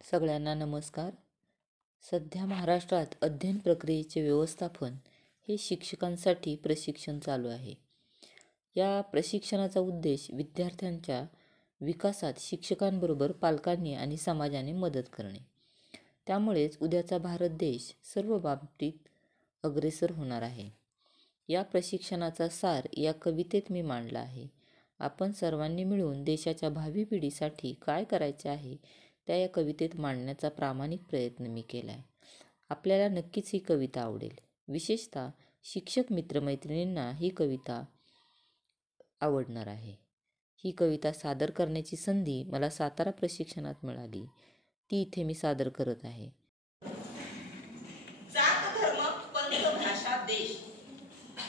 सगळ्यांना नमस्कार। सध्या महाराष्ट्रात अध्ययन प्रक्रियेचे व्यवस्थापन हे शिक्षकांसाठी प्रशिक्षण चालू आहे। या प्रशिक्षणाचा उद्देश विद्यार्थ्यांच्या विकासात शिक्षकांबरोबर पालकांनी आणि समाजाने मदत करणे। त्यामुळेच उद्याचा भारत देश सर्व बाबतीत अग्रेसर होणार आहे। या प्रशिक्षणाचा सार या कवितेत मी मांडला आहे। आपण सर्वांनी मिळून देशाच्या भावी पिढीसाठी काय करायचे आहे त्या या कवितेत मांडण्याचा प्रामाणिक प्रयत्न मी केला आहे। आपल्याला नक्कीच ही कविता आवडेल। विशेषतः शिक्षक मित्रमैत्रिणींना ही कविता आवडणार आहे। ही कविता सादर करण्याची संधी मला सातारा प्रशिक्षणात मिळाली, ती इथे मी सादर करत आहे। जात धर्म पंथ भाषा देश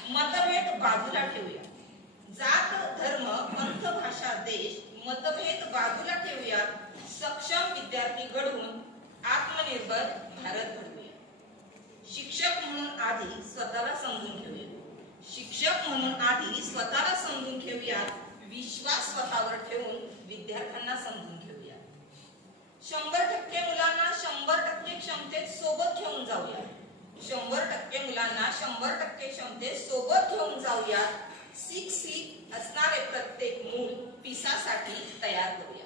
मतभेद बाजूला ठेवूया। जात धर्म पंथ भाषा देश मतभेद बाजूला ठेवूया। सक्षम विद्यार्थी घडवून आत्मनिर्भर भारत घडवूया। शिक्षक म्हणून आधी स्वतःला समजून घेऊया। शिक्षक म्हणून आधी स्वतःला समजून घेऊया। विश्वास स्वतःवर ठेवून विद्यार्थ्यांना समजून घेऊया। 100% मुलांना 100% क्षमतेत सोबत घेऊन जाऊया। 100% मुलांना 100% क्षमतेत सोबत घेऊन जाऊया। शिक असणारे प्रत्येक मूल पिसासाठी तयार करूया।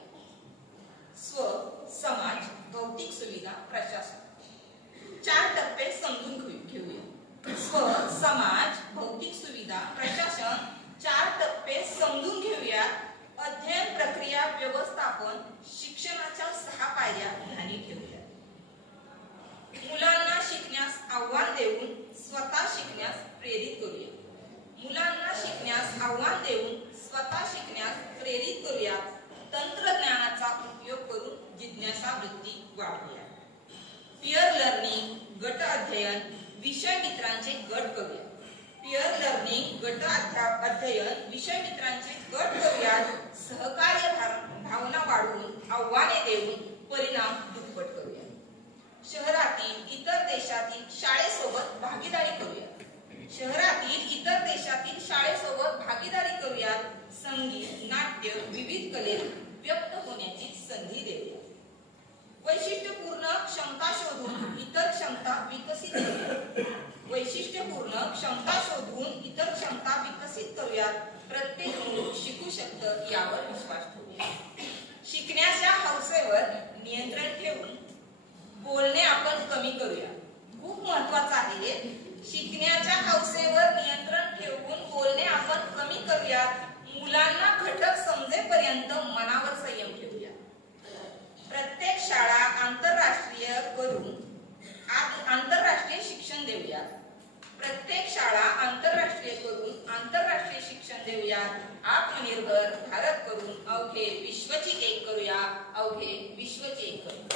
स्व, समाज, भौतिक सुविधा, प्रशासन 4 टप्पे समजून घेऊया। स्व, समाज, भौतिक सुविधा, प्रशासन 4 टप्पे समजून घेऊया। अध्ययन प्रक्रिया व्यवस्थापन शिक्षणाच्या 6 पायऱ्या ध्यानी ठेवूया। मुलांना शिकण्यास आव्हान देऊन स्वतः शिकण्यास प्रेरित करूया। मुलांना शिकण्यास आव्हान देऊन स्वतः शिकण्यास प्रेरित करूया। तंत्रज्ञानाचा उपयोग करून जिज्ञासा वृत्ती वाढवूया। पीअर लर्निंग, गट अध्ययन, विषय मित्रांचे गट करूया। पीअर लर्निंग, गट अध्ययन, विषय मित्रांचे गट करूया। सहकार्य भावना वाढवून आव्हाने देऊन परिणाम दुप्पट करूया। शहरातील इतर देशातील शाळेसोबत भागीदारी करूया। शहरातील इतर देशातील शाळेसोबत भागीदारी करूया। संगीत, नाट्य, विविध कलेत व्यक्त होण्याची संधी देऊया। वैशिष्ट्यपूर्ण क्षमता शोधून इतर क्षमता विकसित करूया। वैशिष्ट्यपूर्ण क्षमता शोधून इतर क्षमता विकसित करूया। प्रत्येक मूल शिकू शकतं यावर विश्वास ठेवूया। शिकण्याच्या हौसेवर नियंत्रण ठेवून बोलणे आपण कमी करूया। खूप महत्त्वाचं आहे। शिकण्याच्या हौसेवर नियंत्रण ठेवून बोलणे आपण कमी करूया। मुलांना घटक समजेपर्यंत मनावर संयम ठेवूया। प्रत्येक शाळा आंतरराष्ट्रीय करून आंतरराष्ट्रीय शिक्षण देऊया। प्रत्येक शाळा आंतरराष्ट्रीय करून आंतरराष्ट्रीय शिक्षण देऊया। आत्मनिर्भर भारत करून अवघे विश्वची एक करूया। अवघे विश्वची एक करूया।